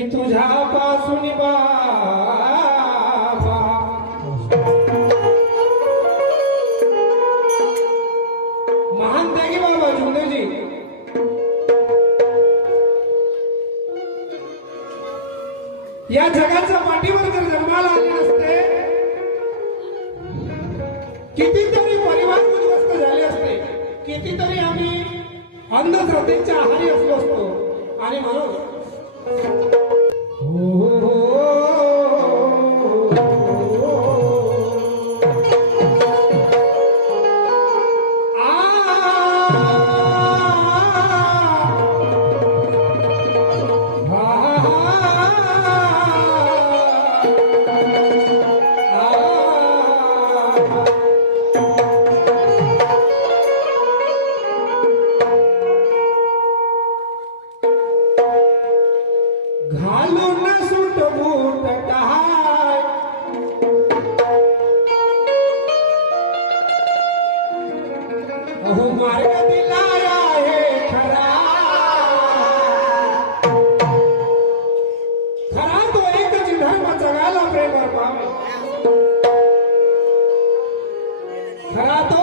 की तुझ्यापासून बाबा महान त्यागी बाबा जुंदेजी या जगाच्या पाठीवर जर जन्माला आले नसते कितीतरी परिवार उद्ध्वस्त झाले असते, कितीतरी आम्ही अंधश्रद्धेच्या आहारी असलो असतो. आणि म्हणून घालून सुट बूट टाय अहो मार्ग दिलाय आहे खरा खरा तो एकच धर्म जगाला प्रेमळ पावे, खरा तो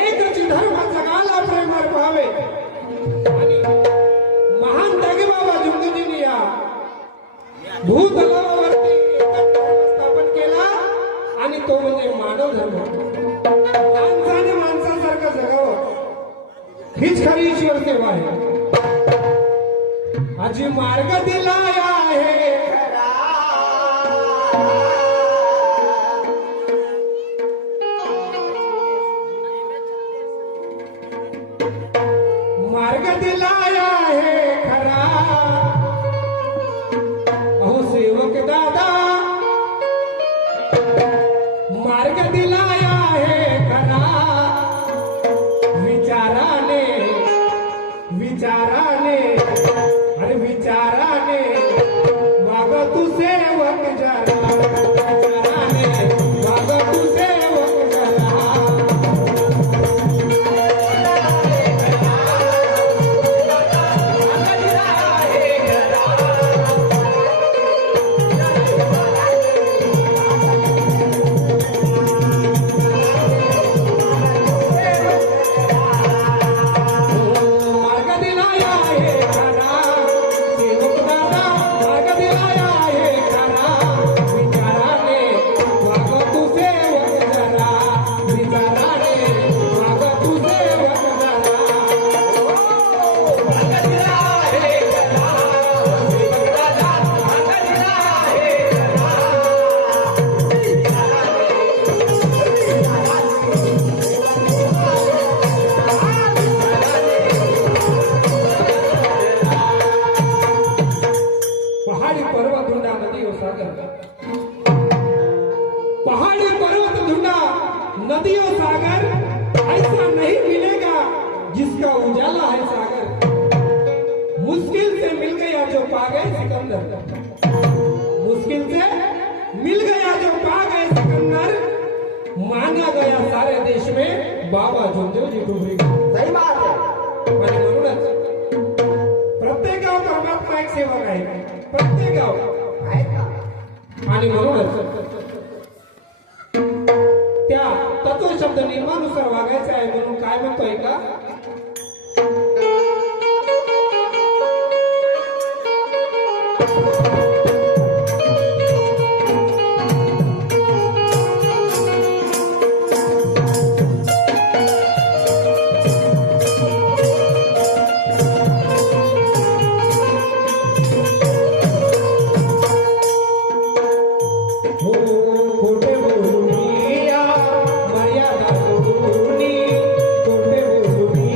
एकच धर्म जगाला प्रेमळ पावे. आणि महान त्यागी बाबा जुंगजींनी या भूतलावरती एकच धर्म स्थापन केला आणि तो म्हणजे मानव धर्म. माणसाने माणसासारखं जगावं हीच खरी ईश्वर सेवा आहे. आजी मार्ग दिलाय आहे खरा मार्ग दिलाय आहे खरा. अहो सेवक दादा मार्ग दिलाय आहे खरा. विचाराने विचाराने अरे विचाराने वाग तू सेवक जरा. विचाराने वाग तू सेवक जरा. पहाड़ी पर्वत ढूंढा नदियों सागर, पहाड़ी पर्वत ढूंढा नदियों सागर. ऐसा नहीं मिलेगा जिसका उजाला है सागर. मुश्किल से मिल गया जो पा गए सिकंदर. मुश्किल से मिल गया जो पा गए सिकंदर. माना गया सारे देश में बाबा जुंदेजी डुमरी. सही बात है. आणि म्हणूनच प्रत्येक गाव परमात्मा एक सेवक आहे. प्रत्येक गाव आहेत का? आणि म्हणूनच त्या तत्व शब्द नियमानुसार वागायचं आहे. म्हणून काय म्हणतोय का खोटे बोलूनिया मर्यादा सोडूनी खोटे बोलूनी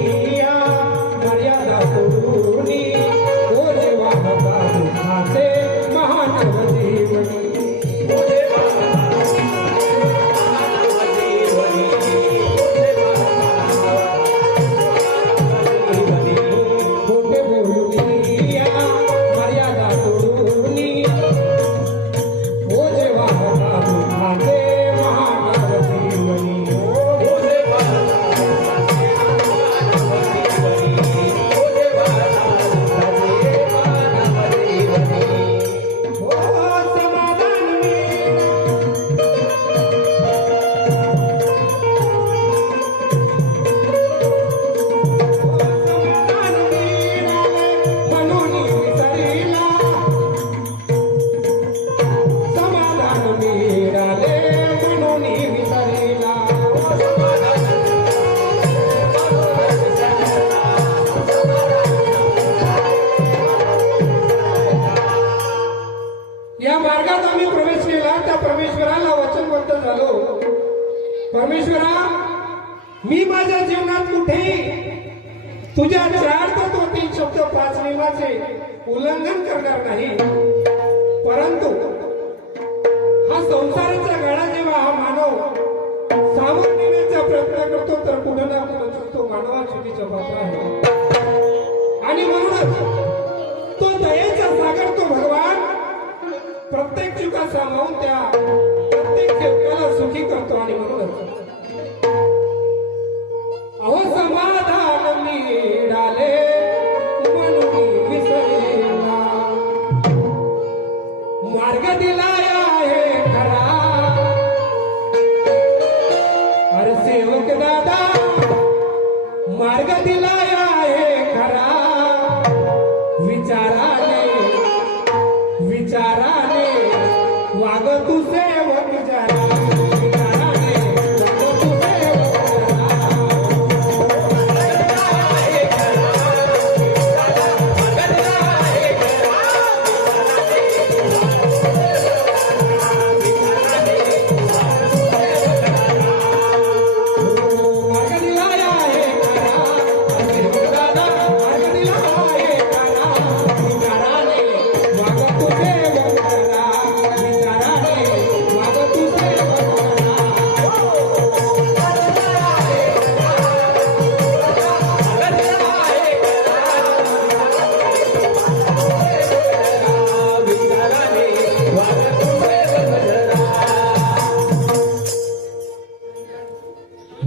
तुझ्या चार तत्वातील शब्द पाच नियमाचे उल्लंघन करणार नाही, परंतु हा संसाराचा गाडा जेव्हा हा मानव सामोर नेण्याचा प्रयत्न करतो तर कुठं ना कुठं तो मानवा चुकीचा पात्र आहे. आणि म्हणूनच तो दयेचा सागर तो भगवान प्रत्येक चुका सामावून त्या प्रत्येक सेवकाला सुखी करतो. आणि म्हणूनच अहो समाधान मिळाले म्हणून विसरेना, मार्ग दिलाय आहे खरा. अरे सेवक दादा मार्ग दिलाय आहे खरा. विचाराने विचाराने वाग तू सेवक जरा.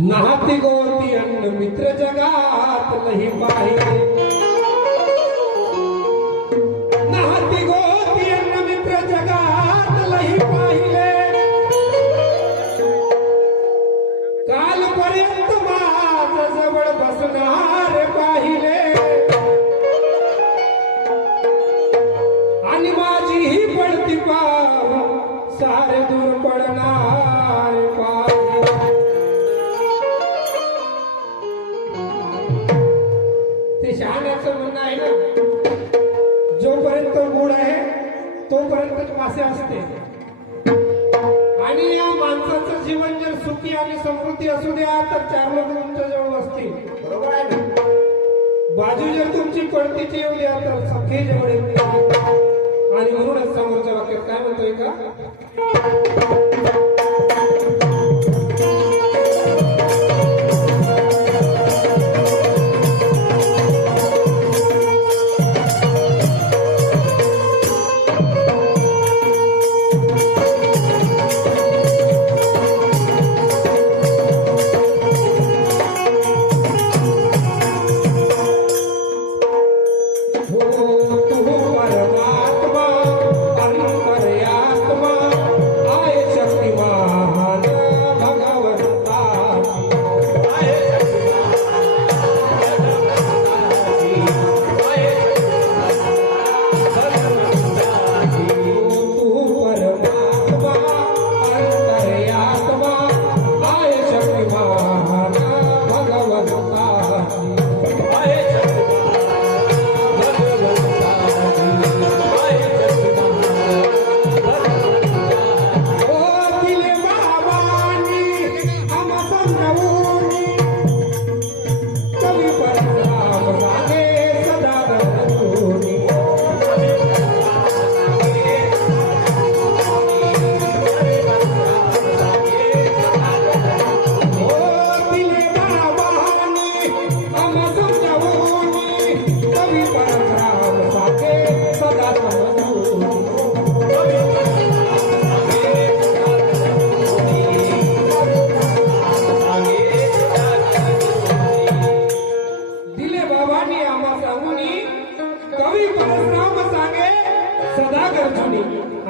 नाती गोती अन्न मित्र जगात लही पाहिले. नाती गोती अन्न मित्र जगात लही पाहिले. कालपर्यंत माझ जवळ बसणार पाहिले. आणि माझी ही पडती पाव सारे दूर पडणार पाहिले. ते शहाण्याचं म्हणणं आहे ना, जोपर्यंत गुड आहे तोपर्यंत मासे असते. आणि या माणसाचं जीवन जर सुखी आणि समृद्धी असू द्या तर चार लोक तुमच्या जवळ असतील, बरोबर आहे ना. बाजू जर तुमची पडतीची येऊ द्या तर सख्खे जवळ येतील. आणि म्हणूनच समोरच्या वाक्यात काय म्हणतोय का,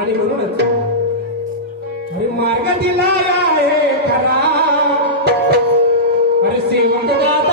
आणि म्हणूनच अरे मार्ग दिला आहे खरा. अरे सेवक दादा